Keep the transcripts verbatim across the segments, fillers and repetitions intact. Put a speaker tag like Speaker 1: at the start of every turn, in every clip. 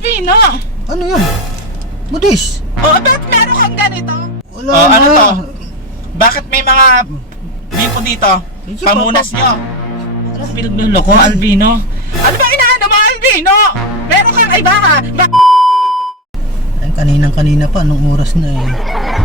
Speaker 1: Albino!
Speaker 2: Ano yan? Budis?
Speaker 1: Oh, ba't meron kang ganito?
Speaker 2: Wala
Speaker 1: Oh,
Speaker 2: na.
Speaker 1: ano to? Bakit may mga bimpo dito?
Speaker 2: Medyo
Speaker 1: Pamunas
Speaker 2: papa-
Speaker 1: nyo. Ano sa pinagluloko, Albino? Ano ba inaano mo, Albino? Meron kang iba ha? Ba-
Speaker 2: Ay, kaninang kanina pa, anong oras na eh.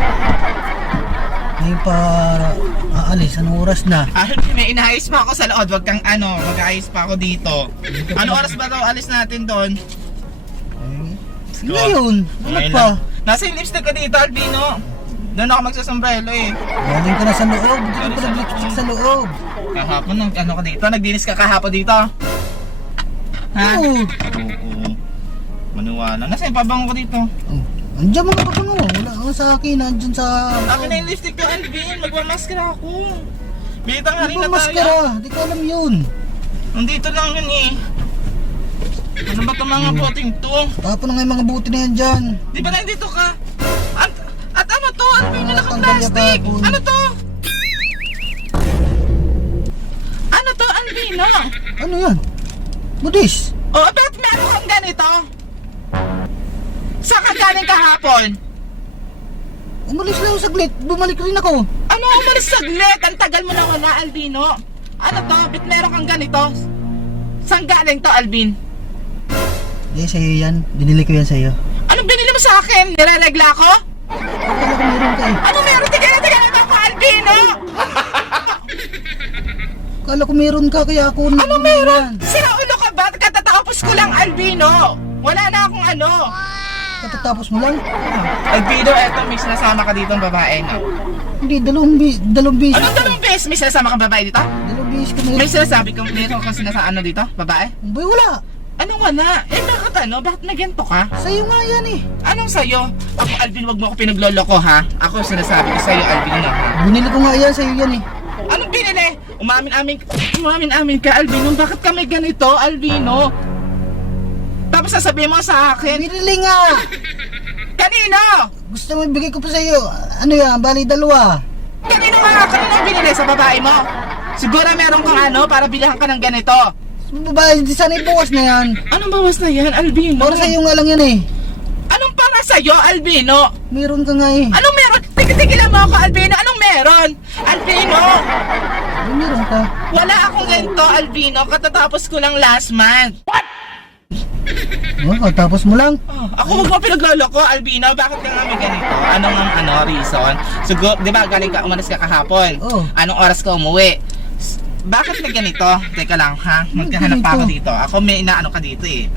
Speaker 2: Ngayon pa aalis, anong oras na?
Speaker 1: Alvin, may inaayos pa ako sa loob. Wag kang ano, mag-aayos pa ako dito. Ano oras ba daw alis natin doon?
Speaker 2: Eh, ngayon, wala pa.
Speaker 1: Nasa yung lipstick ko dito, Albino. Doon ako magsasombrelo eh.
Speaker 2: Galing ka na sa loob, hindi ka pa nag-lipstick sa loob.
Speaker 1: Kahapon, nag, ano ka dito? Nagdinis ka kahapon dito? Ha?
Speaker 2: Oo.
Speaker 1: Oo. Manuwala. Nasa yung pabango ko dito?
Speaker 2: Oh, andiyan mga pabango, wala ako sa akin, andyan sa...
Speaker 1: Akin na yung lipstick ko, Alvin. Magmamaskara ako. Bilita nga
Speaker 2: Ano
Speaker 1: rin
Speaker 2: ba
Speaker 1: na tayo.
Speaker 2: maskara? Di ko alam yun.
Speaker 1: Nandito lang yun eh. Ano ba itong mga puting to?
Speaker 2: Tapon na nga yung mga buti na yan dyan.
Speaker 1: Di ba nandito ka? At, at ano to? Alvin na
Speaker 2: Ah,
Speaker 1: naka-plastic?
Speaker 2: tanggal yung baboy.
Speaker 1: Ano to? Ano to, Alvino?
Speaker 2: Ano yan? Budis?
Speaker 1: Oh, ba't meron kang ganito? Saan ka galing kahapon?
Speaker 2: Umalis lang ako saglit, bumalik rin ako.
Speaker 1: Ano umalis saglit? Ang tagal mo na wala, Albino. Ano to? Ba't meron kang ganito? Saan galing to, Alvin?
Speaker 2: Eh, sa'yo yan. Binili ko yan sa'yo.
Speaker 1: Anong binili mo sa akin? Nireregla ko?
Speaker 2: Akala ko meron ka eh.
Speaker 1: Ano meron? Tigil na tigil na ako, Albino!
Speaker 2: Akala ko meron ka, kaya ako...
Speaker 1: Ano meron? Sira ulo ka ba? Katatapos ko lang, Albino! Wala na akong ano!
Speaker 2: Katatapos mo lang?
Speaker 1: Albino, eto, may sinasama ka dito ng babae, no?
Speaker 2: Hindi, dalawang bis, dalawang bis.
Speaker 1: Anong dalawang beses may sinasama kang babae dito?
Speaker 2: Dalawang bis ka
Speaker 1: May
Speaker 2: meron.
Speaker 1: sinasabi kang meron kang sinasama ano dito? Babae?
Speaker 2: Boy, wala.
Speaker 1: Ano wala? Eh bakit ano? Bakit na ganito ka?
Speaker 2: Sa'yo nga yan eh.
Speaker 1: Anong sa'yo? Ako, Alvin, wag mo ako pinagloloko, ha? Ako sinasabi ko sa'yo, Alvin, no?
Speaker 2: Binili ko nga yan, sa'yo yan eh.
Speaker 1: Anong binili? Umamin amin, umamin amin ka, Alvino. Bakit kami ganito, Alvino? Tapos sasabihin mo sa akin,
Speaker 2: Binili nga.
Speaker 1: kanino?
Speaker 2: Gusto mo ibigay ko pa sa'yo. Ano yan, bali dalawa.
Speaker 1: Kanino nga? Kanino ang binili sa babae mo? Siguro meron kang ano para bilihan ka ng ganito.
Speaker 2: Babae, di sana ibukas na yan.
Speaker 1: Anong bawas na yan, Albino?
Speaker 2: Para sa'yo nga lang yan eh.
Speaker 1: Anong para sa'yo, Albino?
Speaker 2: Meron ka nga eh.
Speaker 1: Anong meron? Tigil-tigilan mo ako, Albino. Anong meron? Albino!
Speaker 2: Ay, meron ka.
Speaker 1: Wala akong ganito, Albino. Katatapos ko lang last month.
Speaker 2: Oh, tapos mo lang.
Speaker 1: Oh, ako huwag mo pinagloloko, Albino. Bakit ka nga may ganito? Anong ang ano, reason? Siguro, di ba, galing ka, umalis ka kahapon.
Speaker 2: Oo.
Speaker 1: Anong oras ka umuwi? S- Bakit may ganito? Teka lang, ha? Magkahanap pa ako dito. Ako may inaano ka dito, eh.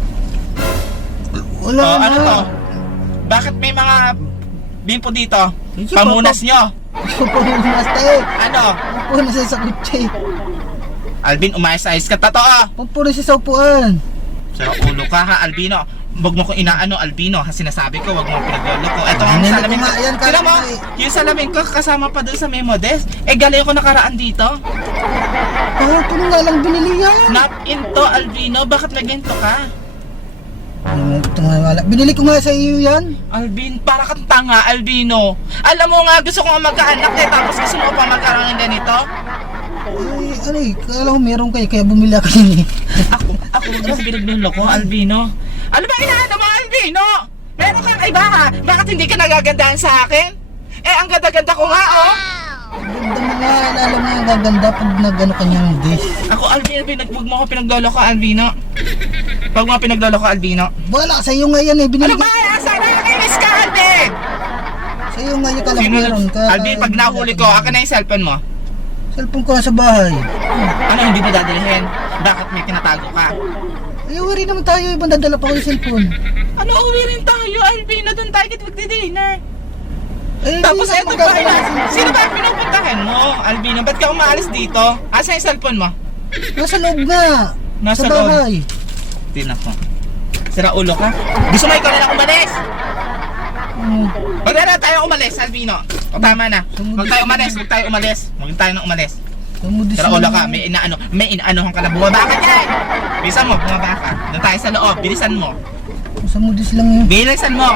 Speaker 2: Wala
Speaker 1: Oh,
Speaker 2: na.
Speaker 1: ano to? Bakit may mga bimpo dito?
Speaker 2: Medyo
Speaker 1: Pamunas nyo?
Speaker 2: Gusto ko rin tayo.
Speaker 1: Ano?
Speaker 2: Pampunan siya sa kutsi.
Speaker 1: Alvin, umayos-ayos ka. Totoo!
Speaker 2: Pampunan siya sa upuan.
Speaker 1: Sira ulo ka, ha, Albino. Wag mo ko inaano, Albino, ha, sinasabi ko, wag mo pinagloloko. Eto ang
Speaker 2: Binili ko
Speaker 1: salamin ko.
Speaker 2: nga yan,
Speaker 1: Sino mo?
Speaker 2: kasi-
Speaker 1: Yung salamin ko, kasama pa dun sa memo desk. Eh, galing ko nakaraan dito.
Speaker 2: Kahapon nga lang binili yan.
Speaker 1: Not into, Albino. Bakit may ganito ka?
Speaker 2: Ay, ito nga wala. Binili ko nga sa iyo yan.
Speaker 1: Albin, para kang tanga, Albino. Alam mo nga, gusto ko nga magkaanak eh, tapos gusto mo pa magkaroon ng ganito?
Speaker 2: Ay, ano eh, kala ko meron kayo, kaya bumili ako yun eh.
Speaker 1: Ako, ako wag mo sa pinagloloko, Albino. Ano ba inaano mo, Albino? Meron kang iba ha? Bakit hindi ka nagagandahan sa akin? Eh, ang ganda-ganda ko nga, oh.
Speaker 2: Ganda mo nga, alala mo nga gaganda pag nag-ano kanyang dish.
Speaker 1: Ako, Albino, pinag wag mo ako pinagloloko, Albino. Wag mo ako pinagloloko, Albino.
Speaker 2: Wala, sa iyo nga yan eh, binili
Speaker 1: Ano
Speaker 2: ko.
Speaker 1: ba? Sana nakinis ka, Albin!
Speaker 2: Sa iyo nga yan, kala ko
Speaker 1: Sino,
Speaker 2: meron ka.
Speaker 1: Albin, pag nahuli ko, akin na yung cellphone mo.
Speaker 2: Cellphone ko nasa bahay.
Speaker 1: Ano, hindi mo dadalhin? Bakit may tinatago ka?
Speaker 2: Ay, uwi naman tayo, ibang dadala pa ko yung cellphone.
Speaker 1: Ano, uwi rin tayo, Albino. Doon tayo kita magdi-dinner.
Speaker 2: Eh,
Speaker 1: Tapos
Speaker 2: hindi
Speaker 1: eto
Speaker 2: na
Speaker 1: ba,
Speaker 2: magdadala
Speaker 1: ina-
Speaker 2: ng cellphone.
Speaker 1: sino ba ang pinupuntahan mo, Albino? Ba't ka umaalis dito? Asa yung cellphone mo?
Speaker 2: Nasa loob nga.
Speaker 1: Nasa
Speaker 2: sa
Speaker 1: loob.
Speaker 2: bahay.
Speaker 1: Tinan ko. Sira ulo ka? Gusto mo ikaw na lang umalis?
Speaker 2: Hmm.
Speaker 1: Huwag na lang tayo umalis, Albino. O tama na. Huwag tayo umalis, huwag tayo umalis. Huwag tayo nang umalis.
Speaker 2: Tumudis
Speaker 1: Sira
Speaker 2: na
Speaker 1: ulo
Speaker 2: lang.
Speaker 1: ka, may inaano, may inaanohan ka na. Bumaba ka dyan! Bilisan mo, bumaba ka. Doon tayo sa loob, bilisan mo.
Speaker 2: Sa mudis lang yun.
Speaker 1: Bilisan mo!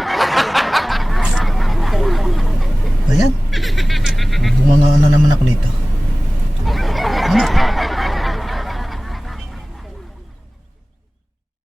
Speaker 2: Ayan. Mga ano naman ako dito.